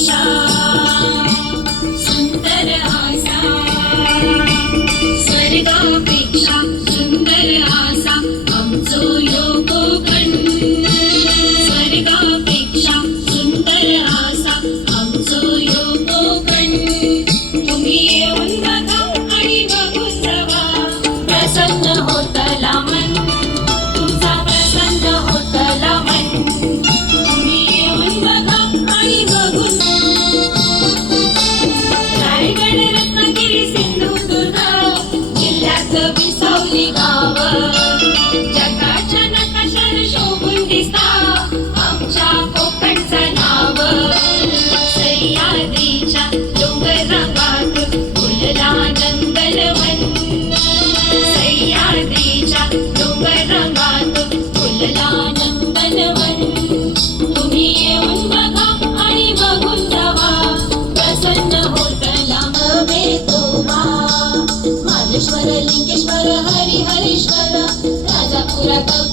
स्वर्गापेक्षा सुंदर आसा, स्वर्गापेक्षा सुंदर आसा आमचो ह्यो कोकण, स्वर्गापेक्षा सुंदर आसा आमचो ह्यो कोकण. तुम्ही येऊन बघा आणि बघून जावा, प्रसन्न होतला मन, तुमचा प्रसन्न होतला मन. तुम्ही येऊन बघा आणि बघून. रायगड, रत्नागिरी, सिंधुदुर्ग जिल्ह्यात विसावली गाव, जगाच्या नकाशावर शोभून दिसता आमच्या कोकणचं नाव. सह्याद्रीच्या डोंगरात फुलला नंदनवन, सह्याद्रीच्या डोंगरात फुलला नंदनवन. तुम्ही येऊन बघा आणि बघून जावा, प्रसन्न होतला नवे तोवा. मालेश्वर, लिंगेश्वर, हरिहरेश्वर, राजापुरात